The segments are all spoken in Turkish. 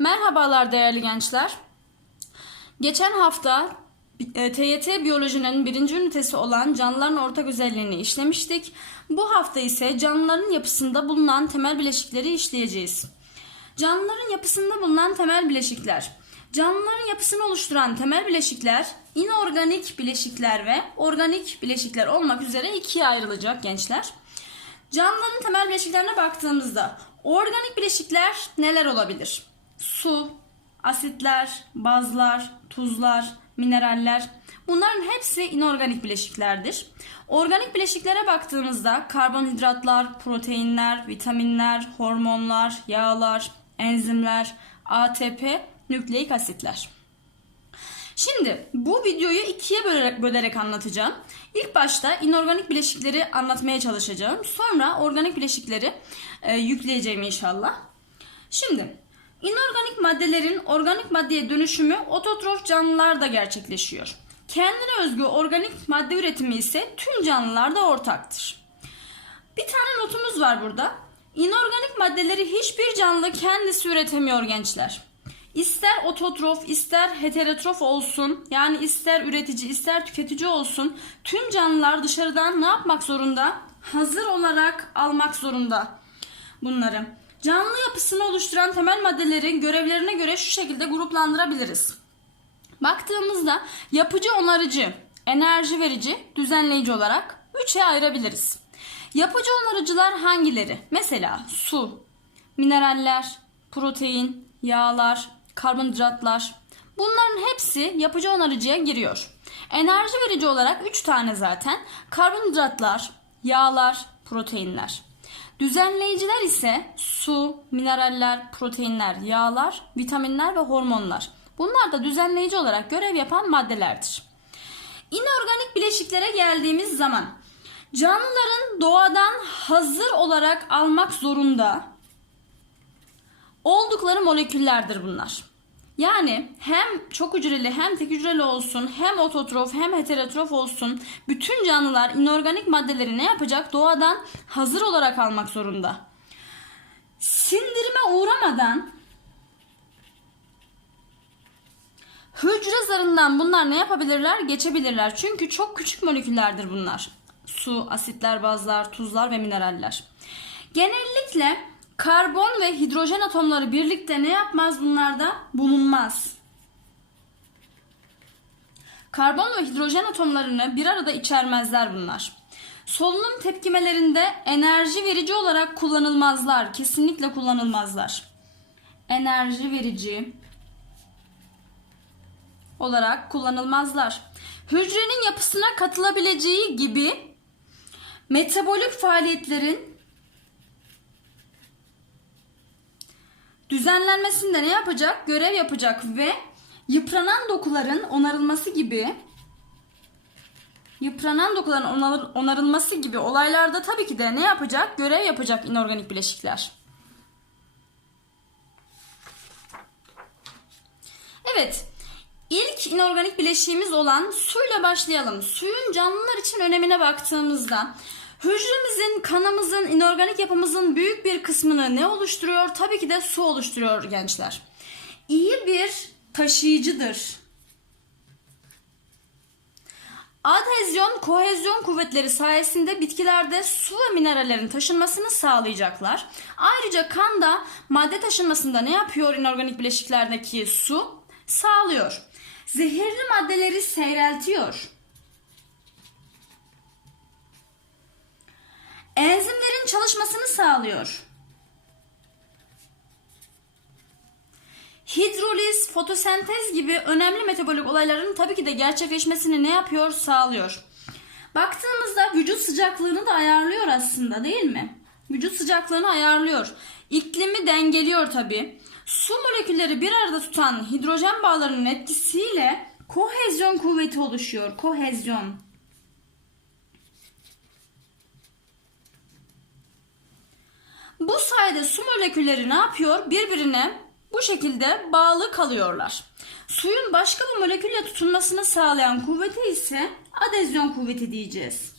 Merhabalar değerli gençler. Geçen hafta e, TYT Biyoloji'nin birinci ünitesi olan canlıların ortak özelliğini işlemiştik. Bu hafta ise canlıların yapısında bulunan temel bileşikleri işleyeceğiz. Canlıların yapısında bulunan temel bileşikler. Canlıların yapısını oluşturan temel bileşikler inorganik bileşikler ve organik bileşikler olmak üzere ikiye ayrılacak gençler. Canlıların temel bileşiklerine baktığımızda organik bileşikler neler olabilir? Su, asitler, bazlar, tuzlar, mineraller bunların hepsi inorganik bileşiklerdir. Organik bileşiklere baktığımızda karbonhidratlar, proteinler, vitaminler, hormonlar, yağlar, enzimler, ATP, nükleik asitler. Şimdi bu videoyu ikiye bölerek, bölerek anlatacağım. İlk başta inorganik bileşikleri anlatmaya çalışacağım. Sonra organik bileşikleri e, yükleyeceğim inşallah. Şimdi inorganik maddelerin organik maddeye dönüşümü ototrof canlılarda gerçekleşiyor. Kendine özgü organik madde üretimi ise tüm canlılarda ortaktır. Bir tane notumuz var burada. İnorganik maddeleri hiçbir canlı kendisi üretemiyor gençler. İster ototrof, ister heterotrof olsun, yani ister üretici, ister tüketici olsun, tüm canlılar dışarıdan ne yapmak zorunda? Hazır olarak almak zorunda bunları. Canlı yapısını oluşturan temel maddelerin görevlerine göre şu şekilde gruplandırabiliriz. Baktığımızda yapıcı onarıcı, enerji verici, düzenleyici olarak üçe ayırabiliriz. Yapıcı onarıcılar hangileri? Mesela su, mineraller, protein, yağlar, karbonhidratlar. Bunların hepsi yapıcı onarıcıya giriyor. Enerji verici olarak 3 tane zaten. Karbonhidratlar, yağlar, proteinler. Düzenleyiciler ise su, mineraller, proteinler, yağlar, vitaminler ve hormonlar. Bunlar da düzenleyici olarak görev yapan maddelerdir. İnorganik bileşiklere geldiğimiz zaman canlıların doğadan hazır olarak almak zorunda oldukları moleküllerdir bunlar. Yani hem çok hücreli hem tek hücreli olsun, hem ototrof hem heterotrof olsun bütün canlılar inorganik maddeleri ne yapacak? Doğadan hazır olarak almak zorunda. Sindirime uğramadan hücre zarından bunlar ne yapabilirler? Geçebilirler. Çünkü çok küçük moleküllerdir bunlar. Su, asitler, bazlar, tuzlar ve mineraller. Genellikle Karbon ve hidrojen atomları birlikte ne yapmaz bunlarda? Bulunmaz. Karbon ve hidrojen atomlarını bir arada içermezler bunlar. Solunum tepkimelerinde enerji verici olarak kullanılmazlar. Kesinlikle kullanılmazlar. Enerji verici olarak kullanılmazlar. Hücrenin yapısına katılabileceği gibi metabolik faaliyetlerin düzenlenmesinde ne yapacak? Görev yapacak ve yıpranan dokuların onarılması gibi yıpranan dokuların onar, onarılması gibi olaylarda tabii ki de ne yapacak? Görev yapacak inorganik bileşikler. Evet. İlk inorganik bileşiğimiz olan suyla başlayalım. Suyun canlılar için önemine baktığımızda Hücremizin, kanımızın, inorganik yapımızın büyük bir kısmını ne oluşturuyor? Tabii ki de su oluşturuyor gençler. İyi bir taşıyıcıdır. Adhezyon, kohezyon kuvvetleri sayesinde bitkilerde su ve minerallerin taşınmasını sağlayacaklar. Ayrıca kanda madde taşınmasında ne yapıyor inorganik bileşiklerdeki su? Sağlıyor. Zehirli maddeleri seyreltiyor. Enzimlerin çalışmasını sağlıyor. Hidroliz, fotosentez gibi önemli metabolik olayların tabii ki de gerçekleşmesini ne yapıyor? Sağlıyor. Baktığımızda vücut sıcaklığını da ayarlıyor aslında değil mi? Vücut sıcaklığını ayarlıyor. İklimi dengeliyor tabii. Su molekülleri bir arada tutan hidrojen bağlarının etkisiyle kohezyon kuvveti oluşuyor. Kohezyon. Bu sayede su molekülleri ne yapıyor? Birbirine bu şekilde bağlı kalıyorlar. Suyun başka bir molekülle tutunmasını sağlayan kuvveti ise adezyon kuvveti diyeceğiz.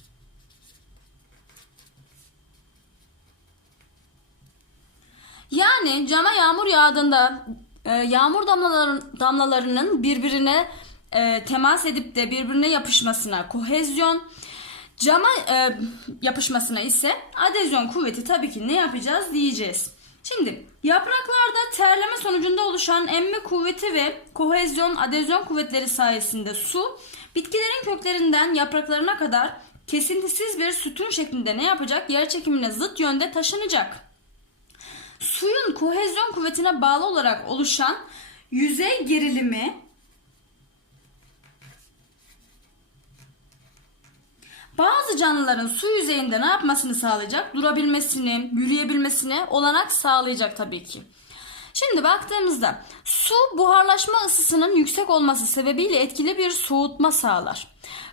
Yani cama yağmur yağdığında e, yağmur damlaların, damlalarının birbirine e, temas edip de birbirine yapışmasına kohezyon, cama e, yapışmasına ise adezyon kuvveti tabii ki ne yapacağız diyeceğiz. Şimdi yapraklarda terleme sonucunda oluşan emme kuvveti ve kohezyon, adezyon kuvvetleri sayesinde su bitkilerin köklerinden yapraklarına kadar kesintisiz bir sütun şeklinde ne yapacak? Yer çekimine zıt yönde taşınacak. Suyun kohezyon kuvvetine bağlı olarak oluşan yüzey gerilimi bazı canlıların su yüzeyinde ne yapmasını sağlayacak? Durabilmesini, yürüyebilmesine olanak sağlayacak tabii ki. Şimdi baktığımızda su buharlaşma ısısının yüksek olması sebebiyle etkili bir soğutma sağlar.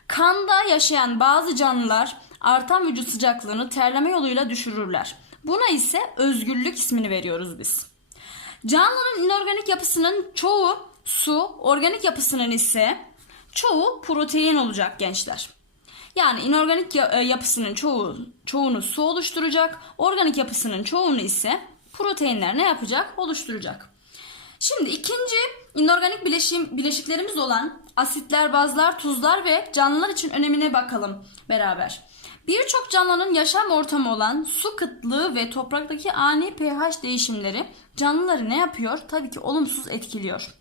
Kanda yaşayan bazı canlılar artan vücut sıcaklığını terleme yoluyla düşürürler. Buna ise özgürlük ismini veriyoruz biz. Canlının inorganik yapısının çoğu su, organik yapısının ise çoğu protein olacak gençler. Yani inorganik e, yapısının çoğu çoğunu su oluşturacak, organik yapısının çoğunu ise proteinler ne yapacak? Oluşturacak. Şimdi ikinci inorganik bileşim, bileşiklerimiz olan asitler, bazlar, tuzlar ve canlılar için önemine bakalım beraber. Birçok canlının yaşam ortamı olan su kıtlığı ve topraktaki ani pH değişimleri canlıları ne yapıyor? Tabii ki olumsuz etkiliyor.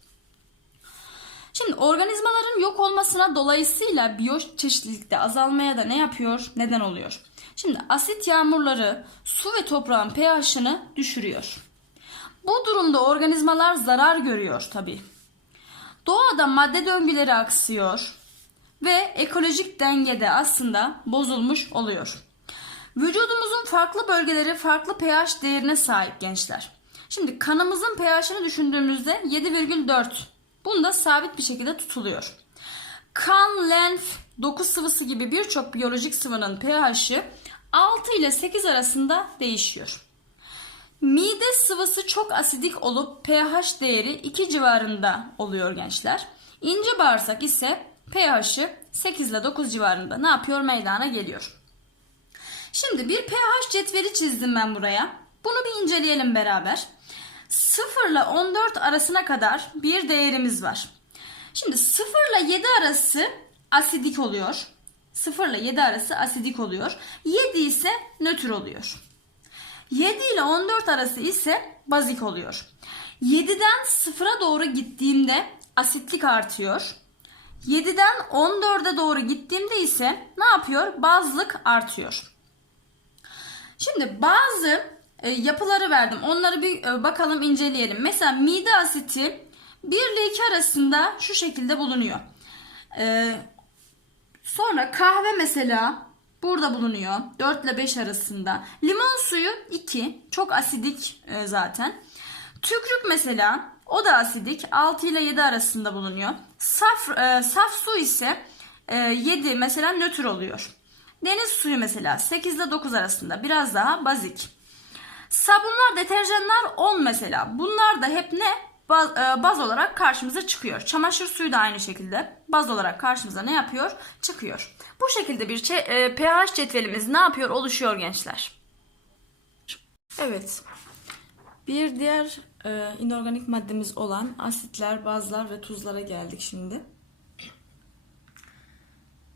Şimdi organizmaların yok olmasına dolayısıyla biyoçeşitlilikte azalmaya da ne yapıyor? Neden oluyor. Şimdi asit yağmurları su ve toprağın pH'ını düşürüyor. Bu durumda organizmalar zarar görüyor tabii. Doğada madde döngüleri aksıyor ve ekolojik dengede aslında bozulmuş oluyor. Vücudumuzun farklı bölgeleri farklı pH değerine sahip gençler. Şimdi kanımızın pH'ını düşündüğümüzde 7,4. Bunda sabit bir şekilde tutuluyor. Kan, lenf, doku sıvısı gibi birçok biyolojik sıvının pH'i 6 ile 8 arasında değişiyor. Mide sıvısı çok asidik olup pH değeri 2 civarında oluyor gençler. İnce bağırsak ise pH'i 8 ile 9 civarında ne yapıyor meydana geliyor. Şimdi bir pH cetveli çizdim ben buraya. Bunu bir inceleyelim beraber. 0 ile 14 arasına kadar bir değerimiz var. Şimdi 0 ile 7 arası asidik oluyor. 0 ile 7 arası asidik oluyor. 7 ise nötr oluyor. 7 ile 14 arası ise bazik oluyor. 7'den 0'a doğru gittiğimde asitlik artıyor. 7'den 14'e doğru gittiğimde ise ne yapıyor? Bazlık artıyor. Şimdi bazı e, yapıları verdim. Onları bir e, bakalım inceleyelim. Mesela mide asiti 1 ile 2 arasında şu şekilde bulunuyor. E, sonra kahve mesela burada bulunuyor. 4 ile 5 arasında. Limon suyu 2. Çok asidik zaten. Tükrük mesela o da asidik. 6 ile 7 arasında bulunuyor. Saf, saf su ise e, 7 mesela nötr oluyor. Deniz suyu mesela 8 ile 9 arasında biraz daha bazik. Sabunlar, deterjanlar 10 mesela. Bunlar da hep ne? Baz, e, baz olarak karşımıza çıkıyor. Çamaşır suyu da aynı şekilde baz olarak karşımıza ne yapıyor? Çıkıyor. Bu şekilde bir e, pH cetvelimiz ne yapıyor? Oluşuyor gençler. Evet. Bir diğer e, inorganik maddemiz olan asitler, bazlar ve tuzlara geldik şimdi.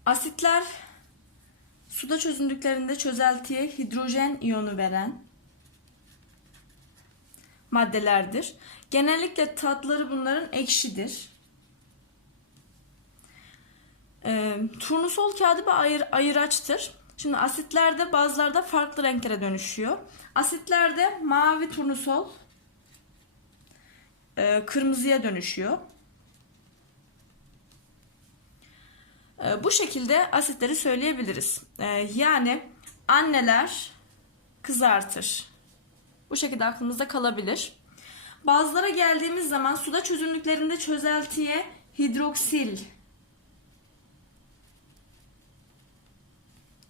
Asitler suda çözündüklerinde çözeltiye hidrojen iyonu veren maddelerdir. Genellikle tatları bunların ekşidir. E, turnusol kağıdı bir ayır, ayıraçtır. Şimdi asitlerde bazılarda farklı renklere dönüşüyor. Asitlerde mavi turnusol e, kırmızıya dönüşüyor. E, bu şekilde asitleri söyleyebiliriz. E, yani anneler kızartır. Bu şekilde aklımızda kalabilir. Bazılara geldiğimiz zaman suda çözündüklerinde çözeltiye hidroksil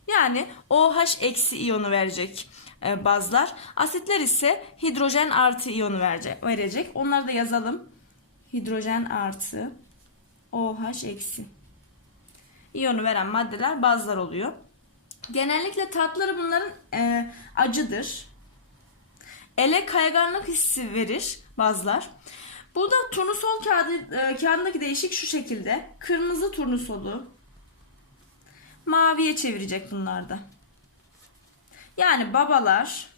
yani OH eksi iyonu verecek e, bazlar. Asitler ise hidrojen artı iyonu verecek. Onları da yazalım. Hidrojen artı OH eksi. İyonu veren maddeler bazlar oluyor. Genellikle tatları bunların e, acıdır. Ele kayganlık hissi verir bazlar. Burada turnusol kağıdı, e, kağıdındaki değişik şu şekilde. Kırmızı turnusolu maviye çevirecek bunlarda. Yani babalar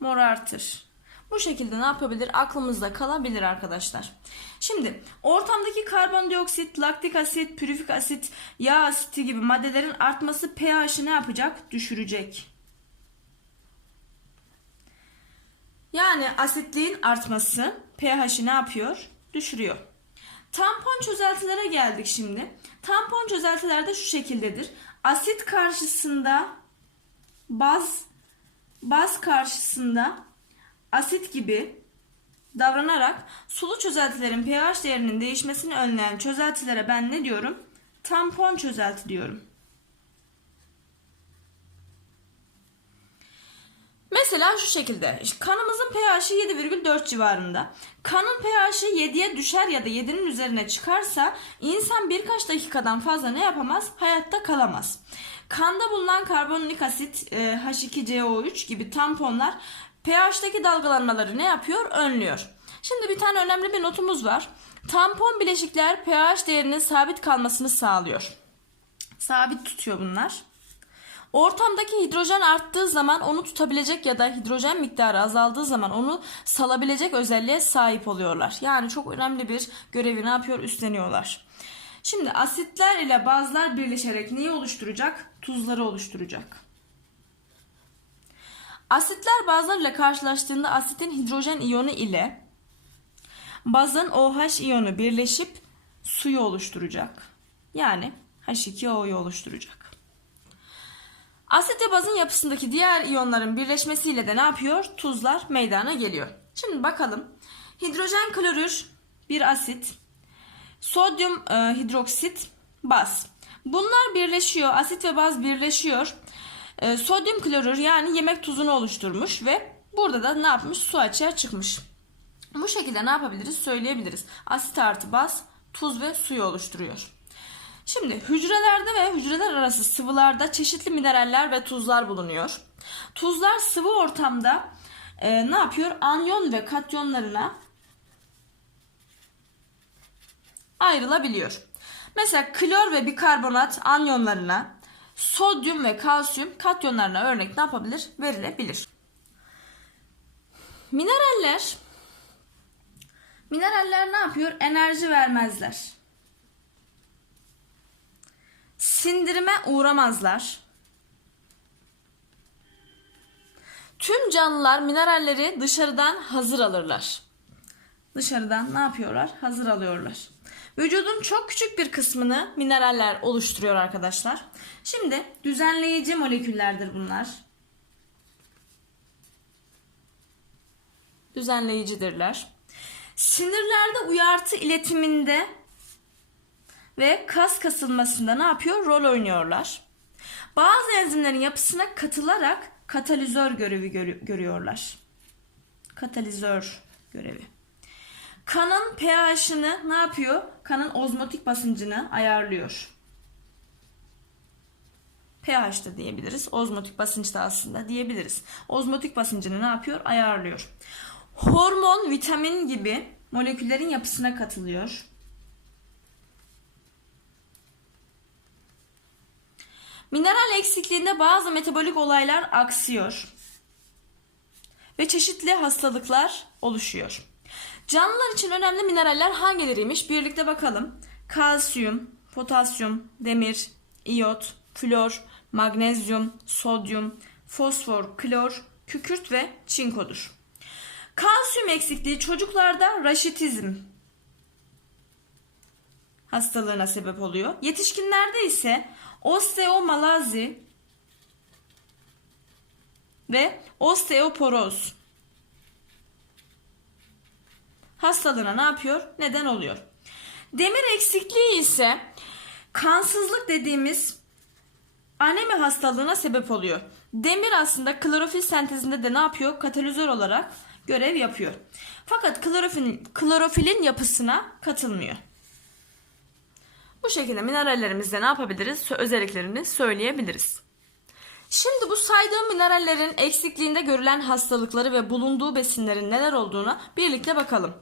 morartır. Bu şekilde ne yapabilir? Aklımızda kalabilir arkadaşlar. Şimdi ortamdaki karbondioksit, laktik asit, pürifik asit, yağ asiti gibi maddelerin artması pH'i ne yapacak? Düşürecek. Yani asitliğin artması pH'i ne yapıyor? Düşürüyor. Tampon çözeltilere geldik şimdi. Tampon çözeltilerde şu şekildedir. Asit karşısında baz baz karşısında asit gibi davranarak sulu çözeltilerin pH değerinin değişmesini önleyen çözeltilere ben ne diyorum? Tampon çözelti diyorum. Mesela şu şekilde. Kanımızın pH'i 7,4 civarında. Kanın pH'i 7'ye düşer ya da 7'nin üzerine çıkarsa insan birkaç dakikadan fazla ne yapamaz? Hayatta kalamaz. Kanda bulunan karbonik asit e, H2CO3 gibi tamponlar pH'teki dalgalanmaları ne yapıyor? Önlüyor. Şimdi bir tane önemli bir notumuz var. Tampon bileşikler pH değerinin sabit kalmasını sağlıyor. Sabit tutuyor bunlar. Ortamdaki hidrojen arttığı zaman onu tutabilecek ya da hidrojen miktarı azaldığı zaman onu salabilecek özelliğe sahip oluyorlar. Yani çok önemli bir görevi ne yapıyor? Üstleniyorlar. Şimdi asitler ile bazlar birleşerek neyi oluşturacak? Tuzları oluşturacak. Asitler bazlar ile karşılaştığında asitin hidrojen iyonu ile bazın OH iyonu birleşip suyu oluşturacak. Yani H2O'yu oluşturacak. Asit ve bazın yapısındaki diğer iyonların birleşmesiyle de ne yapıyor? Tuzlar meydana geliyor. Şimdi bakalım. Hidrojen klorür bir asit. Sodyum e, hidroksit baz. Bunlar birleşiyor. Asit ve baz birleşiyor. E, sodyum klorür yani yemek tuzunu oluşturmuş ve burada da ne yapmış? Su açığa çıkmış. Bu şekilde ne yapabiliriz? Söyleyebiliriz. Asit artı baz tuz ve suyu oluşturuyor. Şimdi hücrelerde ve hücreler arası sıvılarda çeşitli mineraller ve tuzlar bulunuyor. Tuzlar sıvı ortamda e, ne yapıyor? Anyon ve katyonlarına ayrılabiliyor. Mesela klor ve bikarbonat anyonlarına, sodyum ve kalsiyum katyonlarına örnek ne yapabilir? Verilebilir. Mineraller mineraller ne yapıyor? Enerji vermezler. Sindirime uğramazlar. Tüm canlılar mineralleri dışarıdan hazır alırlar. Dışarıdan ne yapıyorlar? Hazır alıyorlar. Vücudun çok küçük bir kısmını mineraller oluşturuyor arkadaşlar. Şimdi düzenleyici moleküllerdir bunlar. Düzenleyicidirler. Sinirlerde uyartı iletiminde ve kas kasılmasında ne yapıyor? Rol oynuyorlar. Bazı enzimlerin yapısına katılarak katalizör görevi görü- görüyorlar. Katalizör görevi. Kanın pH'ını ne yapıyor? Kanın ozmotik basıncını ayarlıyor. pH da diyebiliriz. Ozmotik basınç da aslında diyebiliriz. Ozmotik basıncını ne yapıyor? Ayarlıyor. Hormon, vitamin gibi moleküllerin yapısına katılıyor. Mineral eksikliğinde bazı metabolik olaylar aksıyor ve çeşitli hastalıklar oluşuyor. Canlılar için önemli mineraller hangileriymiş? Birlikte bakalım. Kalsiyum, potasyum, demir, iyot, flor, magnezyum, sodyum, fosfor, klor, kükürt ve çinkodur. Kalsiyum eksikliği çocuklarda raşitizm hastalığına sebep oluyor. Yetişkinlerde ise osteomalazi ve osteoporoz hastalığına ne yapıyor? Neden oluyor? Demir eksikliği ise kansızlık dediğimiz anemi hastalığına sebep oluyor. Demir aslında klorofil sentezinde de ne yapıyor? Katalizör olarak görev yapıyor. Fakat klorofilin, klorofilin yapısına katılmıyor. Bu şekilde minerallerimizde ne yapabiliriz? Özelliklerini söyleyebiliriz. Şimdi bu saydığım minerallerin eksikliğinde görülen hastalıkları ve bulunduğu besinlerin neler olduğuna birlikte bakalım.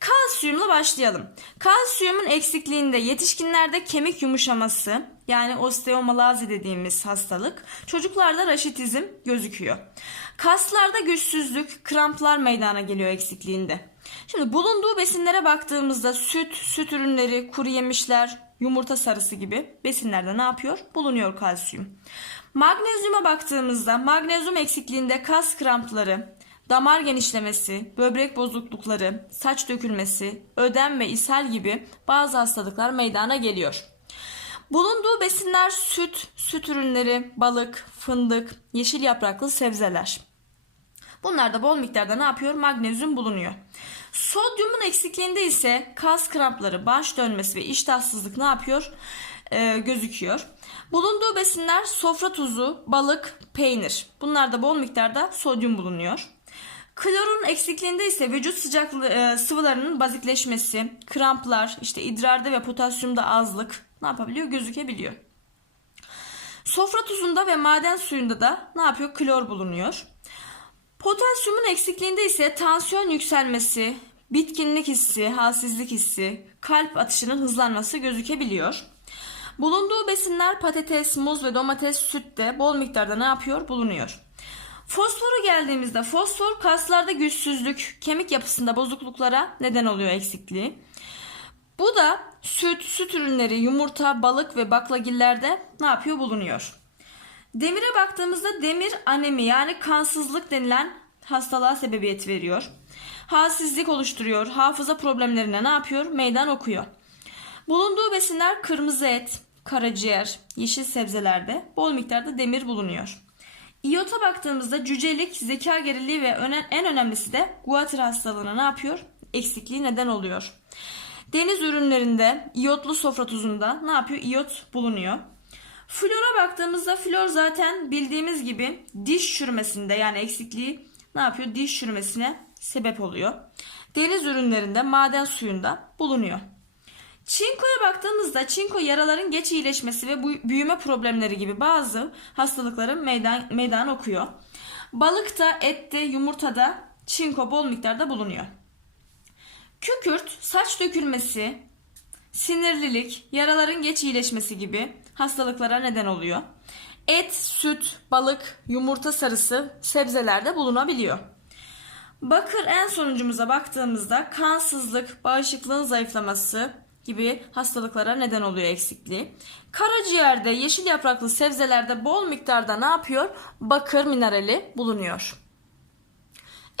Kalsiyumla başlayalım. Kalsiyumun eksikliğinde yetişkinlerde kemik yumuşaması yani osteomalazi dediğimiz hastalık, çocuklarda raşitizm gözüküyor. Kaslarda güçsüzlük, kramplar meydana geliyor eksikliğinde. Şimdi bulunduğu besinlere baktığımızda süt, süt ürünleri, kuru yemişler, yumurta sarısı gibi besinlerde ne yapıyor? Bulunuyor kalsiyum. Magnezyuma baktığımızda magnezyum eksikliğinde kas krampları, damar genişlemesi, böbrek bozuklukları, saç dökülmesi, ödem ve ishal gibi bazı hastalıklar meydana geliyor. Bulunduğu besinler süt, süt ürünleri, balık, fındık, yeşil yapraklı sebzeler. Bunlarda bol miktarda ne yapıyor? Magnezyum bulunuyor. Sodyumun eksikliğinde ise kas krampları, baş dönmesi ve iştahsızlık ne yapıyor? Ee, gözüküyor. Bulunduğu besinler sofra tuzu, balık, peynir. Bunlarda bol miktarda sodyum bulunuyor. Klorun eksikliğinde ise vücut sıcaklığı e, sıvılarının bazikleşmesi, kramplar, işte idrarda ve potasyumda azlık ne yapabiliyor? Gözükebiliyor. Sofra tuzunda ve maden suyunda da ne yapıyor? Klor bulunuyor. Potasyumun eksikliğinde ise tansiyon yükselmesi, bitkinlik hissi, halsizlik hissi, kalp atışının hızlanması gözükebiliyor. Bulunduğu besinler patates, muz ve domates, sütte bol miktarda ne yapıyor? Bulunuyor. Fosforu geldiğimizde fosfor kaslarda güçsüzlük, kemik yapısında bozukluklara neden oluyor eksikliği. Bu da süt, süt ürünleri, yumurta, balık ve baklagillerde ne yapıyor? Bulunuyor. Demire baktığımızda demir anemi yani kansızlık denilen hastalığa sebebiyet veriyor. Halsizlik oluşturuyor. Hafıza problemlerine ne yapıyor? Meydan okuyor. Bulunduğu besinler kırmızı et, karaciğer, yeşil sebzelerde bol miktarda demir bulunuyor. İyota baktığımızda cücelik, zeka geriliği ve en önemlisi de guatr hastalığına ne yapıyor? Eksikliği neden oluyor. Deniz ürünlerinde iyotlu sofra tuzunda ne yapıyor? İyot bulunuyor. Flora baktığımızda flor zaten bildiğimiz gibi diş çürümesinde yani eksikliği ne yapıyor? Diş çürümesine sebep oluyor. Deniz ürünlerinde maden suyunda bulunuyor. Çinko'ya baktığımızda çinko yaraların geç iyileşmesi ve büyüme problemleri gibi bazı hastalıkların meydan, meydan okuyor. Balıkta, ette, yumurtada çinko bol miktarda bulunuyor. Kükürt, saç dökülmesi, sinirlilik, yaraların geç iyileşmesi gibi hastalıklara neden oluyor. Et, süt, balık, yumurta sarısı sebzelerde bulunabiliyor. Bakır en sonucumuza baktığımızda kansızlık, bağışıklığın zayıflaması gibi hastalıklara neden oluyor eksikliği. Karaciğerde yeşil yapraklı sebzelerde bol miktarda ne yapıyor? Bakır minerali bulunuyor.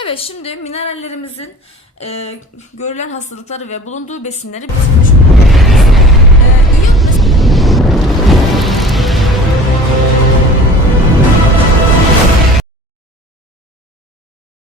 Evet şimdi minerallerimizin e, görülen hastalıkları ve bulunduğu besinleri bitirmiş.